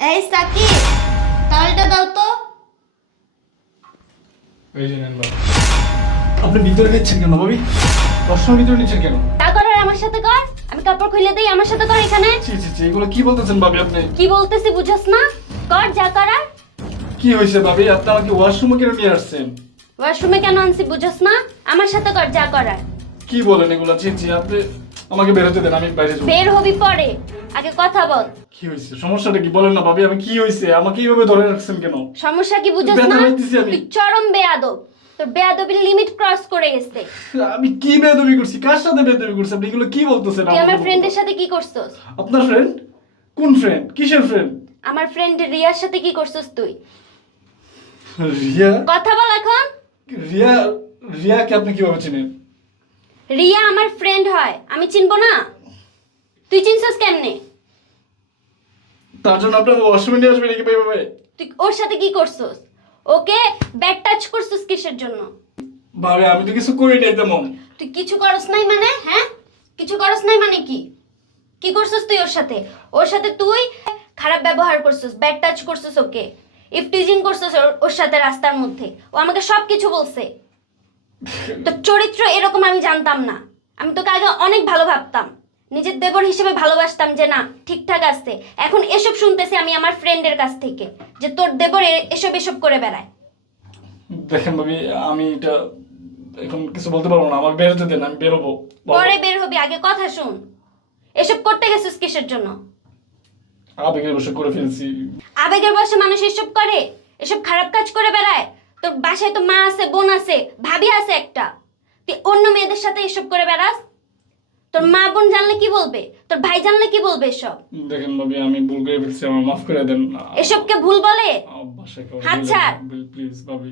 এই সাকিব তালটা দাও তো। এই যে নেন বাবা। আপনি ভিতরে নিচ্ছেন কেন ভাবি? প্রশ্ন ভিতরে নিচ্ছেন কেন? তা করার আমার সাথে কর। আমি কাপড় খুলে দেই আমার সাথে কর এখানে। ছি ছি ছি এগুলো কি বলতেছেন ভাবি আপনি? কি বলতেছি বুঝছস না। কর যা করার। কি হয়েছে ভাবি? আপনি আমাকে ওয়াশরুমে কেন নিয়ে আসছেন? ওয়াশরুমে কেন আনছি বুঝছস না। আমার সাথে কর যা করার। কি বলেন এগুলো? ছি ছি আপনি আমাকে বেরোতে দেন আমি বাইরে যাব। বের হবি পরে। আগে কথা বল। কি হয়েছে? সমস্যাটা কি? বলেন না ভাবি আমি কি হয়েছে? আমাকে এইভাবে ধরে রাখছেন কেন? সমস্যা কি ব্যথা না? তুই চরম বেয়াদব। তোর বেয়াদবির লিমিট ক্রস করে গেছে। আমি কি বেদবি করছি? কার সাথে বেদবি করছি? আপনি এগুলো কি বলতেছেন তুই আমার ফ্রেন্ডের সাথে কি করছস? আপনার ফ্রেন্ড কোন ফ্রেন্ড কিসের ফ্রেন্ড আমার ফ্রেন্ড রিয়ার সাথে কি করছস তুই? রিয়া? কথা বল এখন। রিয়া রিয়াকে আপনি কীভাবে চিনেন? রিয়া আমার ফ্রেন্ড হয়। আমি চিনবো না? তুই চিনছস কেমনে? তার জন্য আপনাকে ওয়াশরুমে নিয়ে আসবেন নাকি ভাবে? তুই ওর সাথে কি করছস? ওকে ব্যাক টাচ করছস কিসের জন্য? ভাবে আমি তো কিছু করি নাই তেমন। তুই কিছু করস নাই মানে হ্যাঁ? কিছু করস নাই মানে কি? কি করছস তুই ওর সাথে? ওর সাথে তুই খারাপ ব্যবহার করছস ব্যাড টাচ করছস ওকে। ইফটিজিং করছস ওর- ওর সাথে রাস্তার মধ্যে। ও আমাকে সব কিছু বলছে। তোর চরিত্র এরকম আমি জানতাম না। আমি তোকে আগে অনেক ভালো ভাবতাম। নিজের দেবর হিসেবে ভালোবাসতাম যে না ঠিকঠাক আছে। এখন এসব শুনতেছি আমি আমার ফ্রেন্ডের কাছ থেকে যে তোর দেবর এসব এসব করে বেড়ায়। দেখেন ভাবি আমি এটা এখন কিছু বলতে পারব না। আমার বেরোতে দেন আমি বেরোবো। পরে বের হবি আগে কথা শুন। এসব করতে গেছিস কিসের জন্য? আবেগের বসে করে ফেলছি। আবেগের বসে মানুষ এসব করে? এসব খারাপ কাজ করে বেড়ায়? তোর বাসায় তো মা আছে বোন আছে ভাবি আছে একটা। তুই অন্য মেয়েদের সাথে এসব করে বেড়াস? তোর মা বোন জানলে কি বলবে? তোর ভাই জানলে কি বলবে এসব? দেখেন ভাবি আমি ভুল করে ফেলছি আমার মাফ করে দেন। এসবকে ভুল বলে? হাত ছাড়। প্লিজ ভাবি।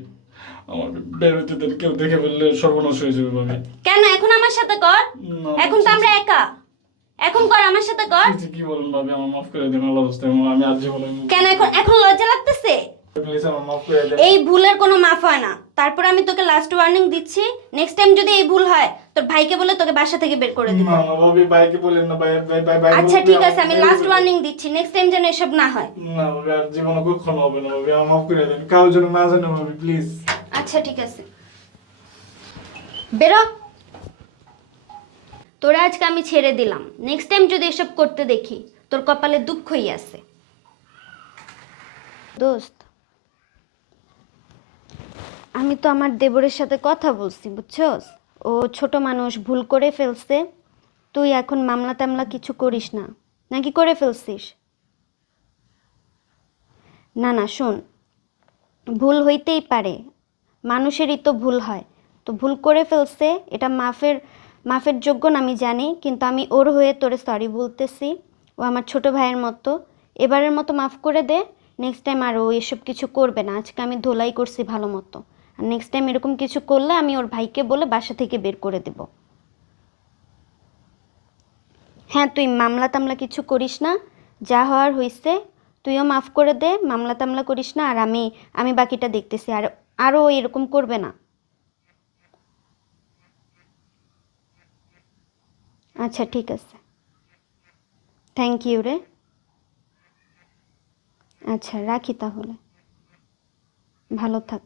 আমার বেরোতে দেন কেউ দেখে ফেললে সর্বনাশ হয়ে যাবে ভাবি। কেন? এখন আমার সাথে কর। এখন তো আমরা একা। এখন কর আমার সাথে কর। কি বলেন ভাবি? আমার মাফ করে দেন আল্লাহ আমি আজ জীবনে কেন এখন এখন লজ্জা লাগতেছে? এই ভুলের কোনো মাফ হয় না। তারপর আমি তোকে লাস্ট ওয়ার্নিং দিচ্ছি নেক্সট টাইম যদি এই ভুল হয় তোর ভাইকে বলে তোকে বাসা থেকে বের করে দিব। ভাইকে বলেন না ভাই ভাই ভাই আচ্ছা ঠিক আছে আমি লাস্ট ওয়ার্নিং দিচ্ছি নেক্সট টাইম যেন এসব না হয়। না ভাবি আর জীবনে কখনো হবে না ভাবি মাফ করে দেন কারোর জন্য না জানো ভাবি প্লিজ আচ্ছা ঠিক আছে। বেরো। তোরা আজকে আমি ছেড়ে দিলাম। নেক্সট টাইম যদি এসব করতে দেখি তোর কপালে দুঃখই আছে। দোস্ত। আমি তো আমার দেবরের সাথে কথা বলছি, বুঝছস? ও ছোট মানুষ, ভুল করে ফেলছে। তুই এখন মামলা টামলা কিছু করিস না। নাকি করে ফেলছিস? না না, শোন। ভুল হইতেই পারে। মানুষেরই তো ভুল হয়। তো ভুল করে ফেলছে, এটা মাফের মাফের যোগ্য না, আমি জানি। কিন্তু আমি ওর হয়ে তোরে সরি বলতেছি। ও আমার ছোট ভাইয়ের মতো। এবারের মতো মাফ করে দে। নেক্সট টাইম আর ও এসব কিছু করবে না। আজকে আমি ধোলাই করছি ভালো মতো। আর নেক্সট টাইম এরকম কিছু করলে আমি ওর ভাইকে বলে বাসা থেকে বের করে দেব। হ্যাঁ তুই মামলা তামলা কিছু করিস না। যা হওয়ার হয়েছে তুইও মাফ করে দে, মামলা তামলা করিস না, আর আমি আমি বাকিটা দেখতেছি। আর আরও এরকম করবে না। আচ্ছা ঠিক আছে। থ্যাংক ইউ রে। আচ্ছা রাখি তাহলে। ভালো থাক।